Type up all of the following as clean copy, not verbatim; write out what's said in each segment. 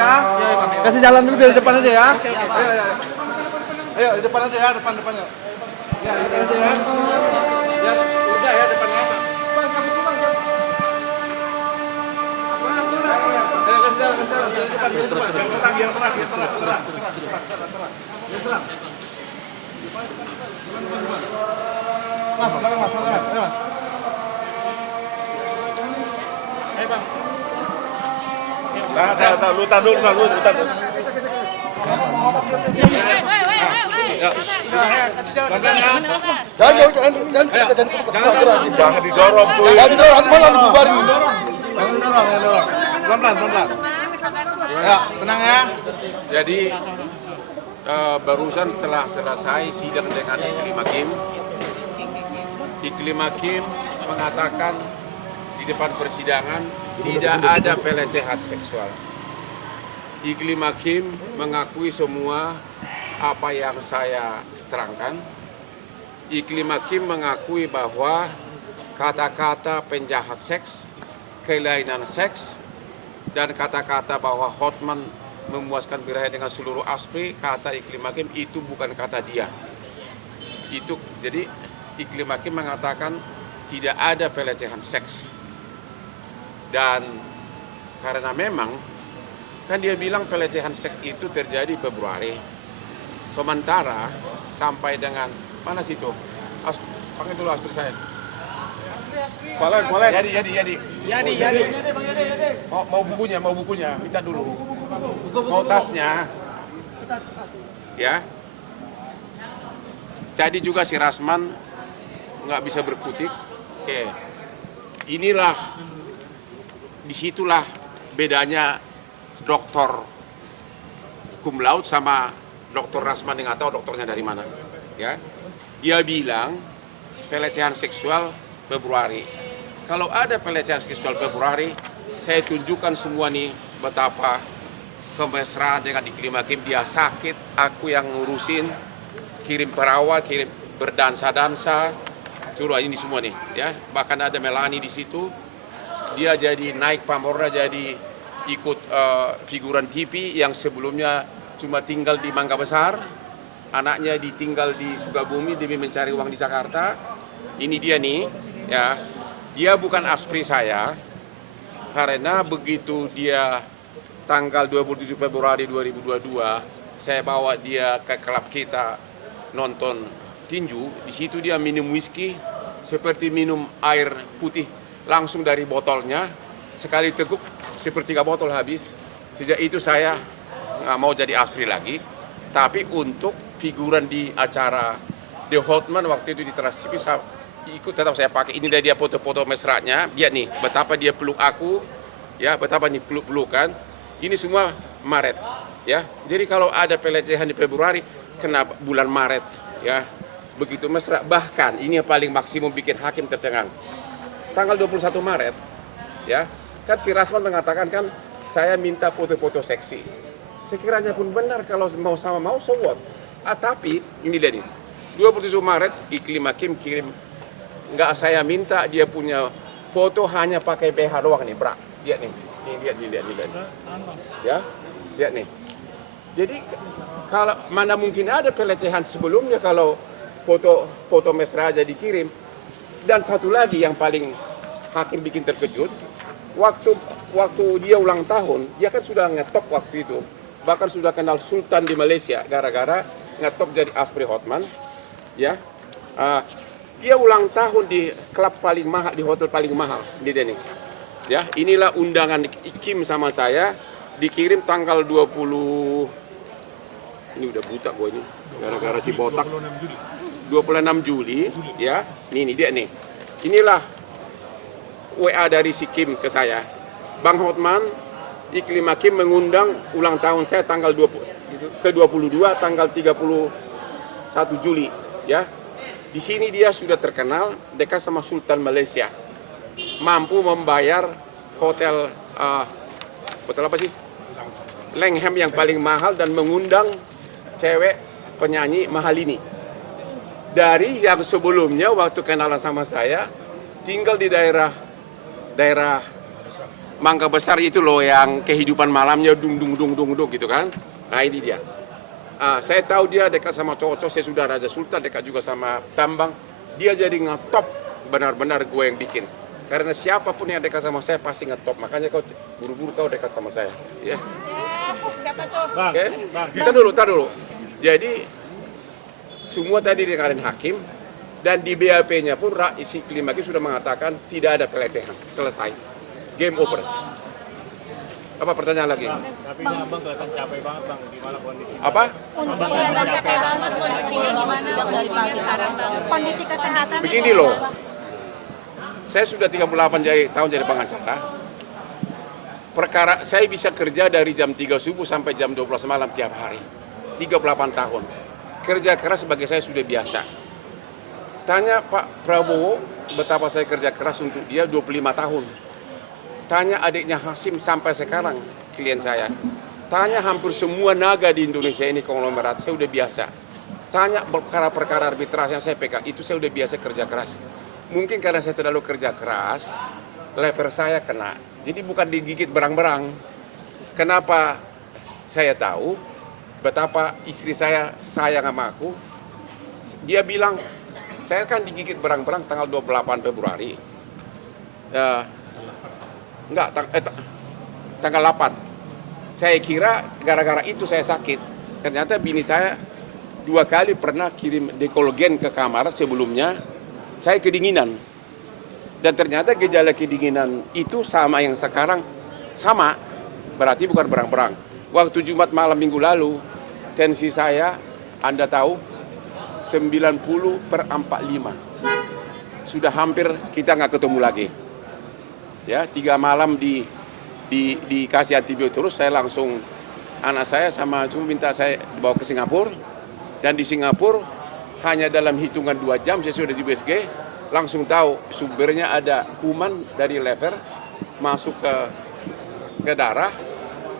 ya. Kasih jalan dulu dari depan aja ya. Ayo di depan aja ya, depan yuk. Ya, di depan aja ya. Ya, udah ya depannya. Ayo kasih jalan dari depan. Tenang. Mas. Ayo Bang. Lu tahan dulu. Jangan didorong cuy. Jangan didorong, nanti malah dibubarin. Jangan didorong. Pelan-pelan. Ya, tenang ya. Jadi barusan telah selesai sidang dengan Iklim Hakim mengatakan di depan persidangan tidak ada pelecehan seksual. Iklim Hakim mengakui semua apa yang saya terangkan. Iklim Hakim mengakui bahwa kata-kata penjahat seks, kelainan seks, dan kata-kata bahwa Hotman memuaskan birahi dengan seluruh aspek, kata Iklim Hakim itu bukan kata dia. Jadi Iklim Hakim mengatakan tidak ada pelecehan seks. Dan karena memang kan dia bilang pelecehan seks itu terjadi Februari. Sementara sampai dengan mana situ? Pakai dulu aspri saya. Boleh. Jadi. Mau bukunya, minta dulu. Mau tasnya. Ya. Tadi juga si Rasman nggak bisa berkutik. Oke. Inilah, disitulah bedanya dokter cum laude sama dokter Rasman yang nggak tahu dokternya dari mana. Ya. Dia bilang pelecehan seksual Februari. Kalau ada pelecehan seksual Februari, saya tunjukkan semua nih betapa kemesraan dengan Iklim Hakim. Dia sakit, aku yang ngurusin, kirim perawat, kirim berdansa-dansa, suruh ini semua nih, ya. Bahkan ada Melani di situ. Dia jadi naik pamornya, jadi ikut figuran TV yang sebelumnya cuma tinggal di Mangga Besar, anaknya ditinggal di Sukabumi demi mencari uang di Jakarta. Ini dia nih, ya. Dia bukan aspri saya, karena begitu dia tanggal 27 Februari 2022, saya bawa dia ke klub kita nonton tinju. Di situ dia minum whisky seperti minum air putih langsung dari botolnya, sekali teguk sepertiga botol habis. Sejak itu saya nggak mau jadi aspri lagi, tapi untuk figuran di acara The Hotman waktu itu di Trans TV ikut, tetap saya pakai. Ini dia foto-foto mesranya, dia nih betapa dia peluk aku, ya, betapa nih peluk-pelukan. Ini semua Maret, ya. Jadi kalau ada pelecehan di Februari, kena bulan Maret, ya. Begitu mesra. Bahkan ini yang paling maksimum bikin hakim tercengang. Tanggal 21 Maret, ya, kan si Rasman mengatakan kan saya minta foto-foto seksi. Sekiranya pun benar, kalau mau sama mau, so what? Tapi ini dia nih, 27 Maret Iklim Hakim kirim, nggak saya minta, dia punya foto hanya pakai BH doang nih, bra. Lihat nih, lihat. Ya, lihat nih. Jadi kalau mana mungkin ada pelecehan sebelumnya kalau foto mesra aja dikirim. Dan satu lagi yang paling hakim bikin terkejut, waktu dia ulang tahun, dia kan sudah ngetop waktu itu, bahkan sudah kenal Sultan di Malaysia gara-gara ngetop jadi aspri Hotman, ya. Dia ulang tahun di klub paling mahal, di hotel paling mahal di Denny. Ya, inilah undangan Ikim sama saya, dikirim tanggal 20, ini udah buta gue ini gara-gara si botak. 26 Juli, ya. Ini dia nih. Inilah WA dari si Kim ke saya. Bang Hotman, Iklim Hakim mengundang ulang tahun saya tanggal ke-22 tanggal 31 Juli, ya. Di sini dia sudah terkenal dekat sama Sultan Malaysia. Mampu membayar hotel apa sih? Langham yang paling mahal dan mengundang cewek penyanyi mahal ini. Dari yang sebelumnya waktu kenalan sama saya tinggal di daerah Mangga Besar itu loh yang kehidupan malamnya dung gitu kan. Nah ini dia. Saya tahu dia dekat sama cowok-cowok, saya sudah Raja Sultan, dekat juga sama Tambang. Dia jadi ngetop, benar-benar gue yang bikin. Karena siapapun yang dekat sama saya pasti ngetop. Makanya kau buru-buru kau dekat sama saya. Ya. Siapa tuh? Oke? Kita dulu. Jadi semua tadi dengarin hakim dan di BAP-nya pun isi kelima hakim sudah mengatakan tidak ada pelecehan. Selesai. Game over. Apa pertanyaan lagi? Tapi ini abang kelihatan capek banget bang, gimana kondisi? Apa? Kondisi dan capek banget kondisinya gimana dari pagi sekarang? Kondisi kesehatan. Begini loh. Saya sudah 38 tahun jadi pengacara. Perkara saya bisa kerja dari jam 3 subuh sampai jam 12 malam tiap hari. 38 tahun. Kerja keras bagi saya sudah biasa. Tanya Pak Prabowo betapa saya kerja keras untuk dia 25 tahun. Tanya adiknya Hasim sampai sekarang klien saya. Tanya hampir semua naga di Indonesia ini konglomerat, saya udah biasa. Tanya perkara-perkara arbitrase yang saya pegang, itu saya udah biasa kerja keras. Mungkin karena saya terlalu kerja keras, lever saya kena. Jadi bukan digigit berang-berang. Kenapa saya tahu betapa istri saya sayang sama aku? Dia bilang, saya kan digigit berang-berang tanggal 28 Februari. Tanggal 8. Saya kira gara-gara itu saya sakit. Ternyata bini saya 2 kali pernah kirim dekologen ke kamar sebelumnya. Saya kedinginan. Dan ternyata gejala kedinginan itu sama yang sekarang. Sama. Berarti bukan berang-berang. Waktu Jumat malam minggu lalu, tensi saya, Anda tahu, 90/45. Sudah hampir kita nggak ketemu lagi. Ya, 3 malam dikasih antibiotik terus, saya langsung anak saya sama cuma minta saya dibawa ke Singapura, dan di Singapura hanya dalam hitungan 2 jam saya sudah di USG, langsung tahu sumbernya ada kuman dari lever masuk ke darah,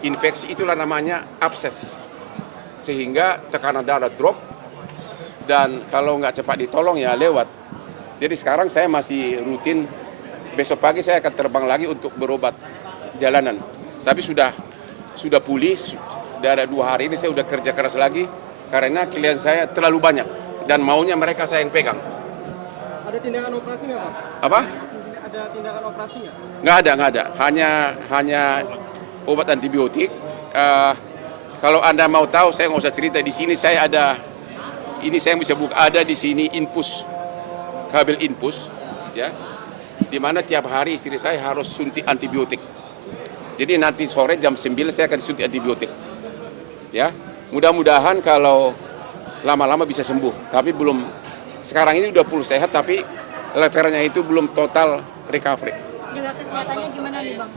infeksi itulah namanya abses, sehingga tekanan darah drop, dan kalau nggak cepat ditolong ya lewat. Jadi sekarang saya masih rutin. Besok pagi saya akan terbang lagi untuk berobat jalanan. Tapi sudah pulih, dari 2 hari ini saya sudah kerja keras lagi karena klien saya terlalu banyak dan maunya mereka saya yang pegang. Ada tindakan operasi nggak Pak? Apa? Ada tindakan operasi nggak? Nggak ada. Hanya obat antibiotik. Kalau Anda mau tahu, saya nggak usah cerita. Di sini saya ada, ini saya bisa buka, ada di sini infus, kabel infus, ya. Di mana tiap hari istri saya harus suntik antibiotik. Jadi nanti sore jam 9 saya akan disuntik antibiotik. Ya, mudah-mudahan kalau lama-lama bisa sembuh. Tapi belum, sekarang ini udah full sehat, tapi levernya itu belum total recovery. Jaga kesehatannya gimana nih Bang?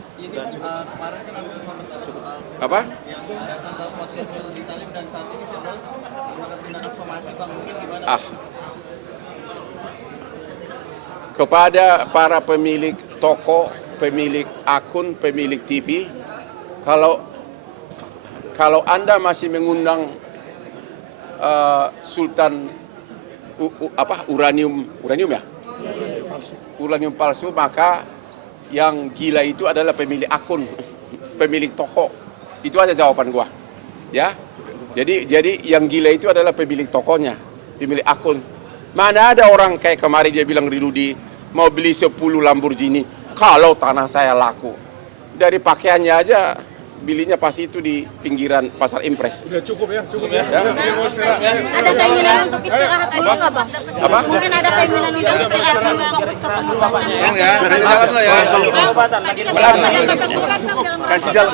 Apa? Kepada para pemilik toko, pemilik akun, pemilik TV, kalau Anda masih mengundang Sultan uranium ya, uranium palsu, maka yang gila itu adalah pemilik akun, pemilik toko. Itu aja jawaban gua, ya. Jadi yang gila itu adalah pemilik tokonya, pemilik akun. Mana ada orang kayak kemarin dia bilang Ridudi mau beli 10 Lamborghini kalau tanah saya laku. Dari pakaiannya aja belinya pasti itu di pinggiran Pasar Impres. Udah cukup ya. Ada keinginan untuk istirahat dulu nggak Bang? Apa? Mungkin ada keinginan untuk istirahat dulu, fokus ke pengembangan. Kasih jalan.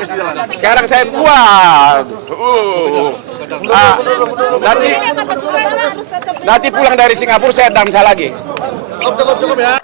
Sekarang saya kuat. Nanti pulang dari Singapura saya dansa lagi. Cukup ya.